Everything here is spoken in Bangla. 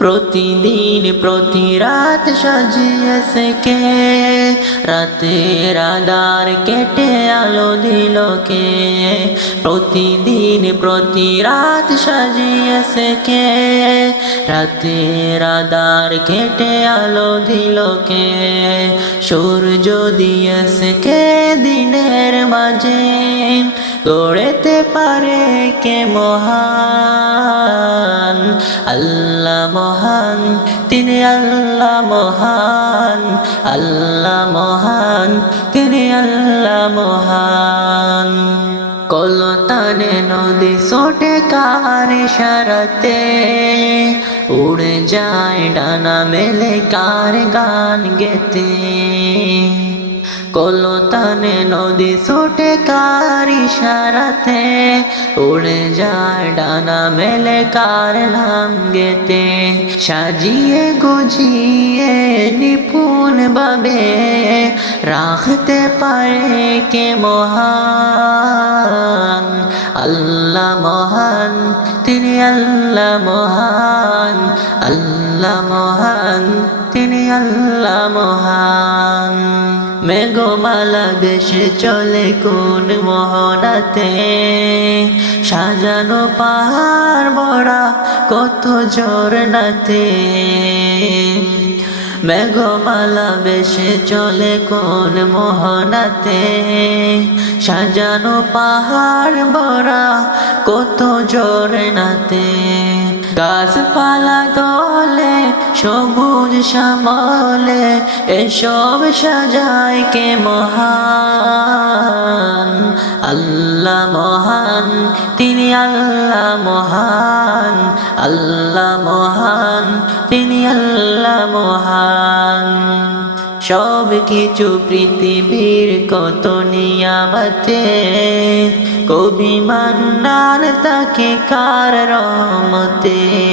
প্রতিদিন প্রতি রাত সাজিয়েছে কে, রাতের আধার কেটে আলো দিল কে। প্রতিদিন প্রতি রাত সাজিয়েছে কে, রাতের আধার কেটে আলো দিল কে। সূর্য দিয়েছে কে দিনের মাঝে, গড়তে পারে কে মহান। আল্লাহ মহান, তিনি আল্লাহ মহান। আল্লাহ মহান, তিনি আল্লাহ মহান। কলতানে নদী ছোটে কার ইশারাতে, উড়ে যায় ডানা মেলে কার গান গেতে। কলতানে নদী ছোটে কার ইশারাতে, উড়ে যায় ডানা মেলে কার নাম গেতে। সাজিয়ে গুজিয়ে নিপুণ ভাবে রাখতে পারে কে মহান। আল্লাহ মহান, তিনি আল্লাহ মহান। আল্লাহ মহান, তিনি আল্লাহ মহান। মেঘমালা দেশে চলে কোন মোহনাতে, সাজানো পাহাড় ভরা কত ঝরনাতে। মেঘমালা বেশে চলে কোন মোহনাতে, সাজানো পাহাড় ভরা কত ঝরনাতে। গাছপালা দলে সবুজ শ্যামলে, এসব সাজায় কে মহান। আল্লাহ মহান, তিনি আল্লাহ মহান। আল্লাহ মহান, তিনি আল্লাহ মহান। সব কিছু পৃথিবীর কত নিয়ামতে, কবি মান্নান তাকে কার রহমতে।